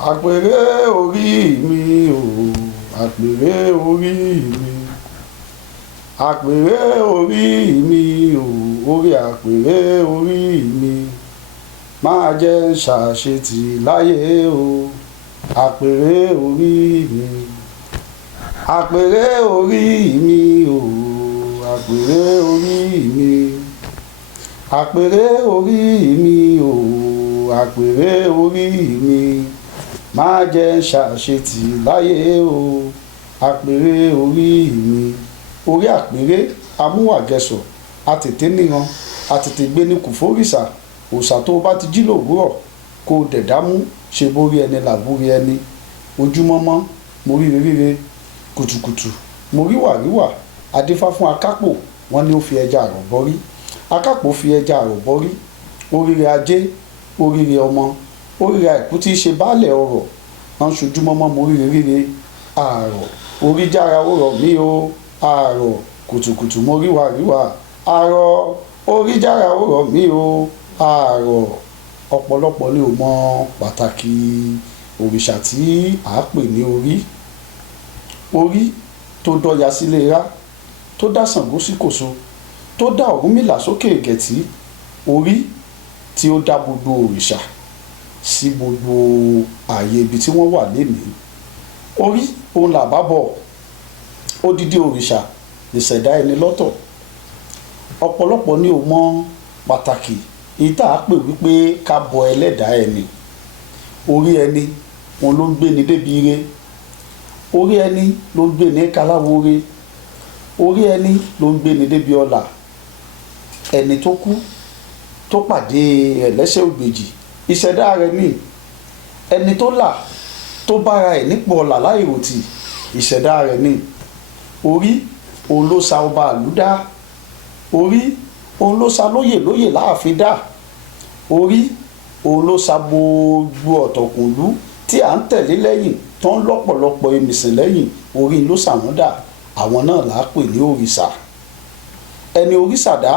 Àpèrè orí mi o, àpèrè orí mi. Àpèrè orí mi o, orí àpèrè orí mi. Má jẹ́ ṣàṣetì láyé o, àpèrè orí mi. Àpèrè orí mi o, àpèrè orí mi. Àpèrè orí mi o, àpèrè orí mi. Má jẹ́ ṣàṣetì láyé o, àpèrè orí mi. Orí àpèrè amúwàgẹ̀sọ̀ àtètè níran àtètè gbé ní kùfórìṣà. Òòṣà tó bá ti jí lòwúrọ̀ kó dẹ̀dá mú ṣe borí ẹni làbúrí ẹni. Ojúmọ́mọ́ mo ríre ríre, kùtùkùtù mo ríwà ríwà. Adífá fún akápò, wọ́n ní ó fi ẹja àrọ̀ bọ́rí. Akápò fi ẹja àrọ̀ bọ́rí. Oríire ajé, oríire ọmọ, oríire àìkú tí í ṣe baálẹ̀ ọrọ̀. Wọ́n ṣojúmọ́mọ́ mo ríre ríre. Àrọ̀ orí jára ó rọ̀ mí o. Àrọ̀ kùtùkùtù mo ríwà ríwà. Àrọ̀ orí jára ó rọ̀ mí o. Àrọ̀ ọ̀pọ̀lọpọ̀ ni ò mọ pàtàkì òrìṣà tí à á pè ní orí. Orí tó dọ́ya sílé rá, tó dá Ṣàngó sí kòso, tó dá Ọ̀rúnmìlà sókè ìgẹ̀tì. Orí tí ó dá gbogbo òrìṣà sí gbogbo ààyè ibi tí wọ́n wà lénìí. Orí òun làbá bọ̀. Odidi òrìṣà ìṣẹ̀dá ẹni lọ́tọ̀. Ọ̀pọ̀lọpọ̀ ni ò mọ pàtàkì èyí tá a pè wípé ká bọ ẹlẹ́dàá ẹni. Orí ẹni òun ló ń gbé ni débi ire. Orí ẹni ló ń gbé ní kaláwore. Orí ẹni ló ń gbé ni débi ọlà. Ẹni tó kú tó pàdé ẹlẹ́ṣẹ̀ ògbèjì, ìṣẹ̀dá rẹ̀ ni. Ẹni tó là tó bára ẹ̀ nípò ọlà láìròtì, ìṣẹ̀dá rẹ̀ ni. Orí òun ló sa ọba ìlú dá. Orí òun ló sa lóyè lóyè láàfin dá. Orí òun ló sa gbogbo ọ̀tọ̀kùnlú tí à ń tẹ̀lé lẹ́yìn tó ń lọ́pọ̀lọpọ̀ ìmìsìn lẹ́yìn. Orí ló sà wọ́n dà. Àwọn náà là á pè ní òrìṣà. Ẹni òrìṣà dá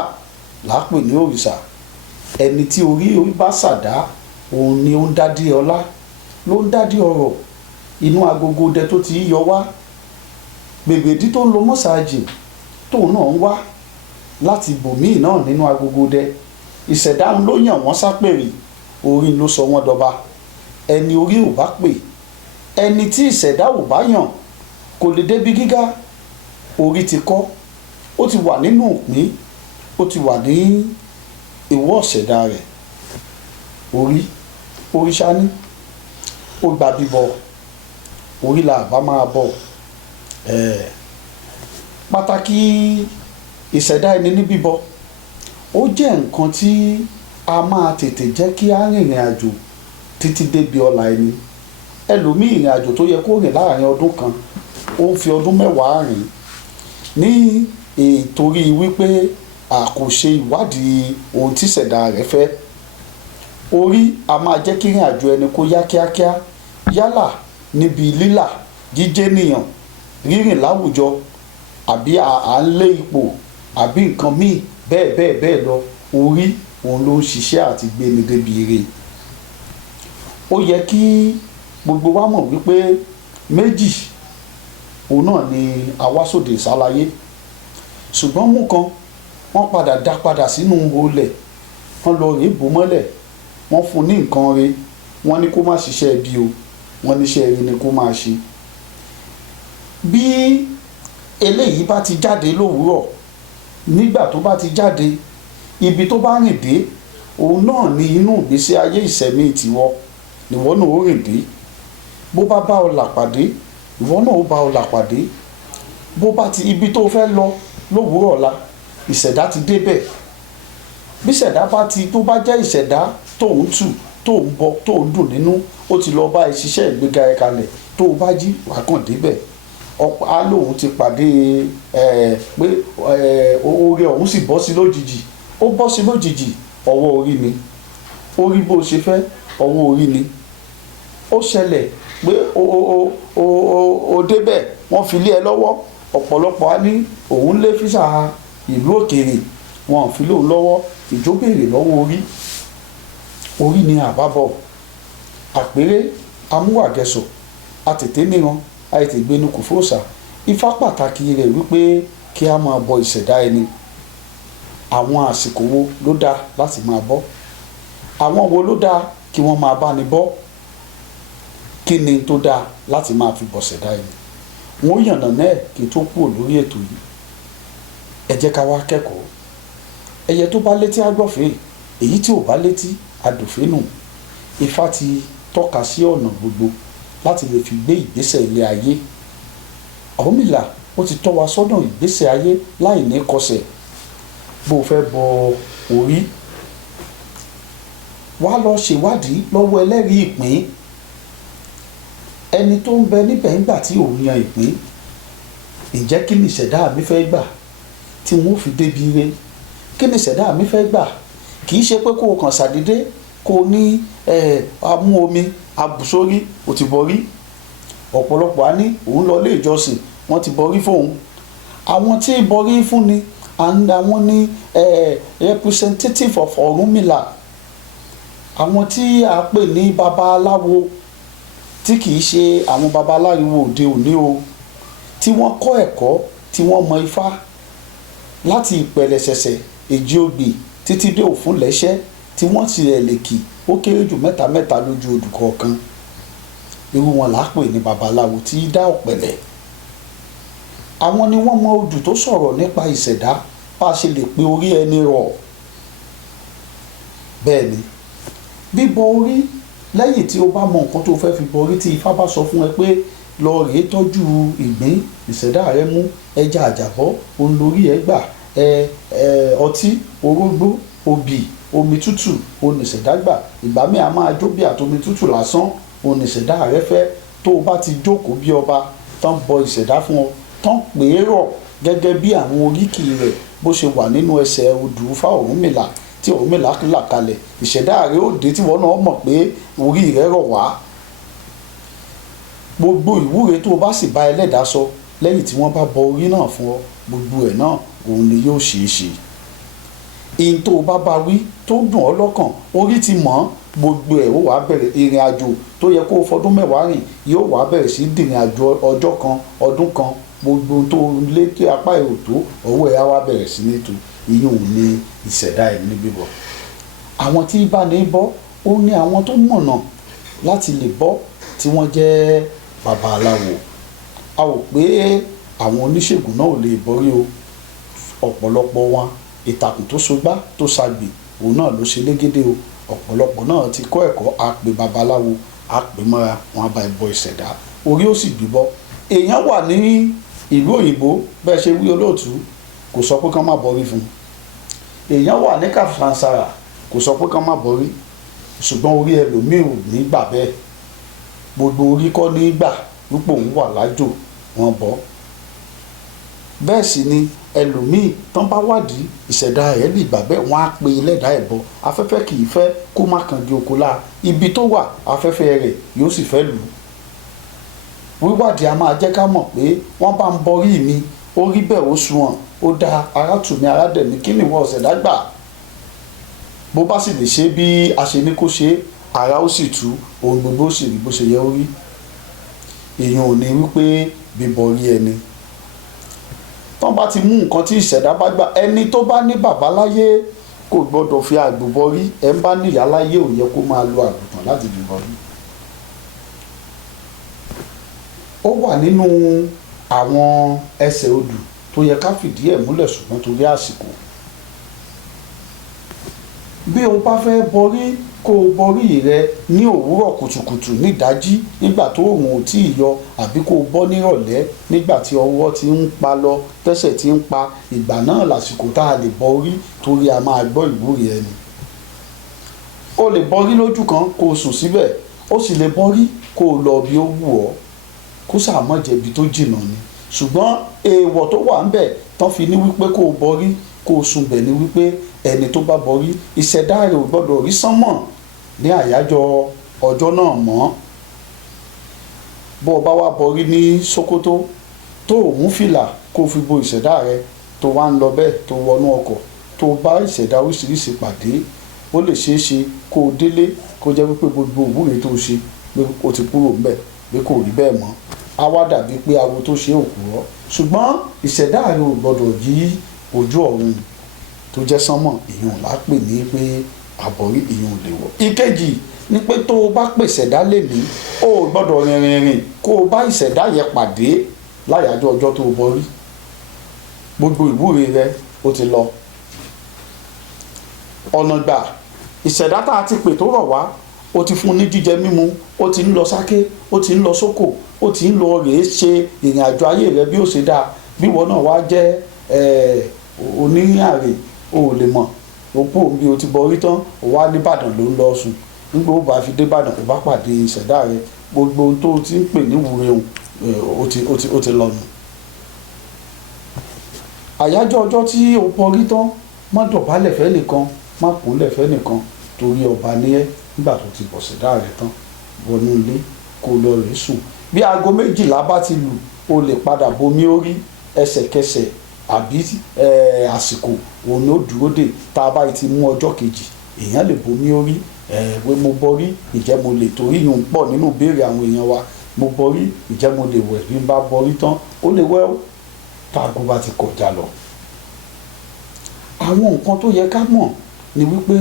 là á pè ní òrìṣà. Ẹni tí orí bá ṣàdá, òun ni ó ń dádí ọlá, ló ń dádí ọrọ̀. Inú agogo dẹ tó ti yọ wá. Gbègbèdí tó ń lo mọ́sáàjì tóun náà ń wá láti bòmíì náà nínú agogo dẹ. Ìṣẹ̀dá ló yàn wọ́n sápèrè. Orí ló sọ wọ́n dọba. Ẹni orí ò bá pè, ẹni tí ìṣẹ̀dá ò bá yàn kò lè débi gíga. Orí ti kọ́, ó ti wà nínú ìpín, ó ti wà ní ìwọ ọ̀ṣẹ̀dá rẹ̀. Orí òrìṣà ni, ó gba bíbọ. Orí là bá máa bọ̀. Pàtàkì ìṣẹ̀dá ẹni ní bíbọ ó jẹ́ nǹkan tí a máa tètè jẹ́ kí á rìnrìn àjò títí débi ọlà ẹni. Ẹlòmíì ìrìn àjò tó yẹ kó rìn láàrin ọdún kan, ó ń fi ọdún mẹ́wàá rìn ní ìtorí wípé a kò ṣe ìwádìí ohun tí ìṣẹ̀dá rẹ̀ fẹ́. Orí a máa jẹ́ kí ìrìn àjò ẹni kó yá kíákíá, yálà níbi lílà, jíjẹ́ nìyàn, rírìn láwùjọ, àbí à ń lé ipò, àbí nǹkan míì bẹ́ẹ̀ bẹ́ẹ̀ bẹ́ẹ̀ lọ. Orí òun ló ń ṣiṣẹ́ àti gbé ni débi ire. Ó yẹ kí gbogbo wa mọ̀ wípé méjì òun náà ni awásòdè sáláyé. Ṣùgbọ́n mú kan wọ́n padà dá padà sínú olẹ̀. Wọ́n lọ rèé bò mọ́lẹ̀. Wọ́n fún ní nǹkan re. Wọ́n ní kó má ṣiṣẹ́ ibi o. Wọ́n níṣẹ́ ire ni kó máa ṣe. Bí eléyìí bá ti jáde lówùúrọ̀, nígbà tó bá ti jáde, ibi tó bá rìn dé, òun náà ni inú ìgbésí ayé ìṣẹ̀mí tiwọ níwọ náà ó rìn dé. Bó bá bá ọlà pàdé, ìwọ náà ó bá ọlà pàdé. Bó bá ti ibi tó fẹ́ lọ lówùúrọ̀ ọ̀la, ìṣẹ̀dá ti débẹ̀. Bí ìṣẹ̀dá bá ti tó bá jẹ́ ìṣẹ̀dá tó ń tù, tó ń bọ, tó ń dùn nínú, ó ti lọ bá ìṣiṣẹ́ ìgbéga ẹ̀ kalẹ̀. Tó o bá jí wà kàn débẹ̀. Á lóun ti pàdé pé oore ọ̀hún sì bọ́ sí lójijì. Ó bọ́ sí lójijì, ọwọ́ orí ni. Orí bó ṣe fẹ́, ọwọ́ orí ni. Ó ṣẹlẹ̀ pé o débẹ̀, wọ́n fi lé ẹ lọ́wọ́. Ọ̀pọ̀lọpọ̀ á ní òun lé físà ìlú òkèèrè, wọn fi lóun lọ́wọ́. Ìjó béèrè lọ́wọ́ orí. Orí ni àbábọ̀. Àpèrè amúwàgẹ̀sọ̀ àtètè níran àìtègbénu kò fòòṣà. Ifá pàtàkì rẹ̀ wípé kí a máa bọ ìṣẹ̀dá ẹni. Àwọn àsìkò wo ló dáa láti máa bọ́? Àwọn wo ló dáa kí wọ́n máa bá ni bọ́? Kí ni tó dáa láti máa fi bọ̀ ṣẹ̀dá ẹni? Wọ́n yànnà náà kí n tó kúrò lórí ètò yìí. Ẹ jẹ́ ká wá kẹ́kọ̀ọ́. Ẹyẹ tó bá létí á gbọ́fẹ́, èyí tí ò bá létí á dòfẹ́ nù. Ifá ti tọ́ka sí ọ̀nà gbogbo láti lè fi gbé ìgbésẹ̀ ilé ayé. Ọ̀rúnmìlà ó ti tọ́ wa sọ́nà ìgbésẹ̀ ayé láì ní kọsẹ̀. Bó o fẹ́ bọ orí, wá lọ ṣèwádìí lọ́wọ́ ẹlẹ́rìí ìpín. Ẹni tó ń bẹ níbẹ̀ nígbà tí òun yan ìpín, ǹjẹ́ kí ni ìṣẹ̀dá mi fẹ́ gbà tí wọ́n fi débi ire? Kí ni ìṣẹ̀dá mi fẹ́ gbà? Kì í ṣe pé kó o kàn ṣàdédé kó o ní amú omi abùsórí o ti bọrí. Ọ̀pọ̀lọpọ̀ á ní òun lọ ilé ìjọsìn wọ́n ti bọrí fóun. Àwọn tí bọrí fún ni àwọn ní representative of Ọ̀rúnmìlà. Àwọn tí a pè ní babaláwo tí kì í ṣe àwọn babaláwo òde òní o, tí wọ́n kọ́ ẹ̀kọ́ tí wọ́n mọ Ifá láti ìpẹ̀lẹ̀ṣẹ̀ṣẹ̀ èjì ogbè títí dé òfúnlẹ̀ṣẹ̀, tí wọ́n ti rẹ̀ lè kì ó kéré jù mẹ́ta lójú odù kọ̀ọ̀kan. Irú wọn là á pè ní babaláwo tí í dá ọ̀pẹ̀lẹ̀. Àwọn ni wọ́n mọ odù tó sọ̀rọ̀ nípa ìṣẹ̀dá bá a ṣe lè pe orí ẹni rọ̀. Bẹ́ẹ̀ ni, bíbọ orí lẹ́yìn tí o bá mọ nǹkan tó fẹ́ fi bọ orí, tí Ifá bá sọ fún ẹ pé lọ rèé tọ́jú ìgbín ìṣẹ̀dá rẹ mú, ẹja àjàbọ́ òun lórí ẹ gbà, ọtí orógbó obì omi tútù òun ìṣẹ̀dá gbà. Ìgbà míì a máa jó bí àtomi tútù lásán òun ìṣẹ̀dá rẹ fẹ́. Tó o bá ti jókòó bí ọba tán bọ ìṣẹ̀dá fún ọ, tán pè é rọ̀ gẹ́gẹ́ bí àwọn oríkì rẹ̀ bó ṣe wà nínú ẹsẹ̀ odù Ifá Ọ̀rúnmìlà tí Ọ̀rúnmìlà là kalẹ̀, ìṣẹ̀dá rẹ ó dé tí wọ́n náà mọ̀ pé orí rẹ rọ̀ wá. Gbogbo ìwúre tó o bá sì bá ẹlẹ́dàá sọ lẹ́yìn tí wọ́n bá bọ orí náà fún ọ, gbogbo ẹ̀ náà òun ni yóò ṣeé ṣe. Ìyìn tó o bá bá wí tó dùn ọ́ lọ́kàn, orí ti mọ̀ ọ́n, gbogbo ẹ̀ ó wàá bẹ̀rẹ̀ ìrìn àjò tó yẹ kó o fọdún mẹ́wàá rìn, yóò wàá bẹ̀rẹ̀ sí dìrìn àjò ọjọ́ kan ọdún kan. Gbogbo tó lé tí apá ẹ̀ ò tó, ọwọ́ ẹ̀ á wá bẹ̀rẹ̀ sí ní tó. Ìyún ni ìṣẹ̀dá ẹ̀ ní bíbọ. Àwọn tí bá ní bọ́ ó ní àwọn tó mọ̀nà láti lè bọ́ tí wọ́n jẹ́ babaláwo. A ò pé àwọn oníṣègùn náà ò lè bọrí o. Ọ̀pọ̀lọpọ̀ wọn ìtàkùn tó sogbá tó sagbè òun náà ló ṣe légédé o. Ọ̀pọ̀lọpọ̀ náà ti kọ́ ẹ̀kọ́, a pè babaláwo, a pè mọ́ra, wọn á bá ẹ bọ ìṣẹ̀dá, orí ó sì gbígbọ́. Èèyàn wà ní ìlú òyìnbó bẹ́ẹ̀ ṣe wí olóòtú, kò sọ pé kán má bọrí fún un. Èèyàn wà ní Kàfàǹsàrà, kò sọ pé kán má bọrí, ṣùgbọ́n orí ẹlòmíì ò ní gbà bẹ́ẹ̀. Gbogbo orí kọ́ ní gbà wípé òun wà lájò wọn bọ́. Bẹ́ẹ̀ sì ni ẹlòmíì tán bá wádìí ìṣẹ̀dá ẹ̀ lè gbà bẹ́ẹ̀, wọ́n á pe ẹlẹ́dàá ẹ̀ bọ. Afẹ́fẹ́ kì í fẹ́ kó má kan di oko láà. Ibi tó wà afẹ́fẹ́ rẹ̀ yóò sì fẹ́ lù ú. Wíwádìí a máa jẹ́ ká mọ̀ pé wọ́n bá ń bọrí mi, ó rí bẹ́ẹ̀ ó sunwọ̀n, ó da ara tù mí ara dẹ̀ mí, kí ni ìwọ ọ̀ṣẹ̀dá gbà? Bó bá sì lè ṣe bí a ṣe ní kó ṣe, ara ó sì tú, ohun gbogbo ó sì rí bó ṣe yẹ ó rí. Èèyàn ò ní wípé bíbọ orí ẹni. Tán bá ti mú nǹkan tí ìṣẹ̀dá bá gbà, ẹni tó bá ní bàbá láyé kò gbọdọ̀ fi àgbò bọrí. Ẹ ń bá níyà láyé ò yẹ kó máa lo àgùntàn láti fi bọrí. Ó wà nínú àwọn ẹsẹ̀ odù tó yẹ ká fìdí ẹ̀ múlẹ̀, ṣùgbọ́n torí àsìkò. Bí o bá fẹ́ bọrí, kó o bọrí rẹ ní òwúrọ̀ kùtùkùtù nídàájí nígbà tó òòrùn ò tíì yọ, àbí kó o bọ́ nírọ̀lẹ́ nígbà tí ọwọ́ ti ń pa lọ, tẹ́sẹ̀ ti ń pa. Ìgbà náà lásìkò tá a lè bọrí, torí a máa gbọ́ ìwúre ẹni. O lè bọrí lójú kan kó o sùn síbẹ̀, o sì lè bọrí kó o lọ bí ó wù ọ́, kó sàmọ́ jẹ̀bi tó jìnnà ni. Ṣùgbọ́n èèwọ̀ tó wà ńbẹ̀ tán fi ní wípé kó o bọrí kó o sùn bẹ̀ ni wípé ẹni tó bá bọrí, ìṣẹ̀dá rẹ̀ ò gbọ́dọ̀ rí sánmọ̀ ní àyájọ́ ọjọ́ náà mọ́. Bó o bá wá bọrí ní Sókótó tó o mú fìlà kó o fi bo ìṣẹ̀dá rẹ̀, tó wá ń lọ bẹ́ẹ̀ tó wọnú ọkọ̀, tó o bá ìṣẹ̀dá oríṣiríṣi pàdé, ó lè ṣeé ṣe kó o délé kó jẹ́ wípé gbogbo òwúre tó o ṣe pé ó ti kúrò ńbẹ̀ pé kò rí bẹ́ẹ̀ mọ́ á wá dàbí pé awo tó ṣe òkúrọ́ ṣùgbọ́n ìṣẹ̀dá rẹ ò gbọ́dọ̀ yí ojú ọ̀run tó jẹ́ sánmọ̀ ìyún lápè ní pé àbọ̀rí ìyún lè wọ̀. ìkejì ni pé tó o bá pè ìṣẹ̀dá lèmi o ò gbọ́dọ̀ rìnrìn kó o bá ìṣẹ̀dá yẹn pàdé láyàjọ́ ọjọ́ tó o bọrí gbogbo ìwúre rẹ ó ti lọ. ọ̀nà gbà ìṣẹ̀dá tá a ti pè tó rọ̀ wá ó ti fún ní jíjẹ mímu ó ti ń lọ sáké ó ti ń lọ sóko ó ti ń lọ rèé ṣe ìrìn àjò ayé rẹ bí ó ṣe dáa bí wọn náà wá jẹ́ onírìn àrè o ò lè mọ̀ òpó òbí o ti bọrí tán o wá nìbàdàn ló ń lọ sùn nígbà ó bá fi dé ìbàdàn ó bá pàdé ìṣẹ̀dá rẹ gbogbo ohun tó ti ń pè ní ìwúre òun ó ti lọ́nu. àyájọ́ ọjọ́ tí o bọrí tán má dọ̀bálẹ̀ fẹ́ nìkan má kúnlẹ̀ fẹ́ nìkan torí ọba ní ẹ́ nígbà tó ti bọ̀ ṣẹ̀dá rẹ tán wọnú ilé kó lọ rèé sùn bí aago 12 bá ti lù o lè padà bomi orí ẹsẹ̀kẹsẹ̀ àbí àsìkò òun ló dúró dè tá a bá ti mú ọjọ́ kejì èèyàn lè bomi orí pé mo bọrí ìjẹ́ mo lè torí yìí ń pọ̀ nínú ìbéèrè àwọn èèyàn wa mo bọrí ìjẹ́ mo lè wẹ̀ bí n bá bọrí tán ó lè wẹ̀ ó táago bá ti kọjá lọ. àwọn nǹkan tó yẹ ká mọ̀ ni wípé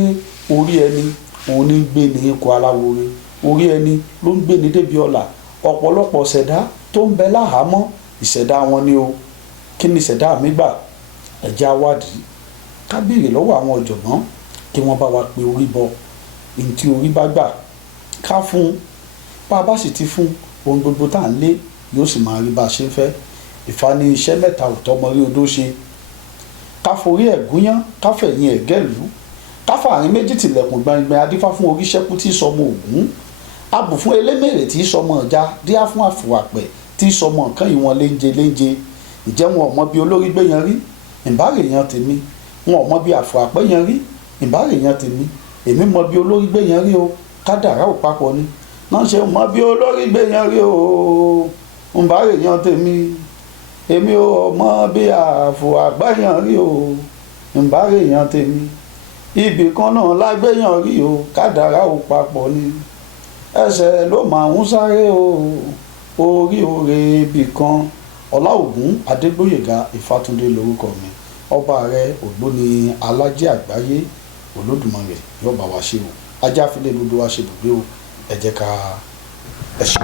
orí ẹni òun ní gbé ní ikọ̀ aláwòrè orí ẹni ló ń gbé ní débi ọ̀la ọ̀pọ̀lọpọ̀ ṣẹ̀dá tó ń bẹ láhàámọ́ ìṣẹ̀dá wọn ni o kí ni ìṣẹ̀dá mi gbà ẹ̀jẹ̀ awádìí ká béèrè lọ́wọ́ àwọn ọ̀jọ̀gbọ́n kí wọ́n bá wa pe orí bọ ní tí orí bá gbà ká fún un bá a bá sì ti fún ohun gbogbo tá à ń lé yóò sì máa rí bá a ṣe ń fẹ́. Ifá ní iṣẹ́ mẹ́ta ò tọ́mọ rí odó ṣe ká forí ẹ̀ gúnyán ká fẹ̀yìn ẹ̀ gẹ́lú ká fàárín méjì tìlẹ̀kùn gbẹngbẹ̀n adífá fún orí ṣẹ́kù tí í sọmọ Ògún abù fún elémèrè tí í sọmọ ọjà díá fún àfùwàpẹ̀ tí í sọmọ nǹkan ìwọ̀n léńje léńje ìjẹ́ wọn ò mọ bí olórí gbé yan rí ìbárè yan tèmi wọn ò mọ bí àfùwàpẹ̀ yan rí ìbárè yan tèmi èmi mọ bí olórí gbé yan rí o kádàrá ò papọ̀ ni náà ṣe mọ bí olórí gbé yan rí o ìbárè yan tèmi èmi ò mọ bí àfùwàpẹ̀ yan rí o ìbárè yan tèmi ibì kan náà lágbéyàn rí o kádàrá ò papọ̀ ni ẹsẹ̀ ló máa ń sáré o orí òre ibì kan. Ọlá Ògún Adégbóyèga Ìfátúndé lórúkọ mi ọba rẹ ògbóni alájẹ àgbáyé Olódùmarè yóò bá wa ṣe o ajá fílẹ̀ gbogbo wa ṣe bùgbé o ẹ jẹ́ ká ẹ ṣe.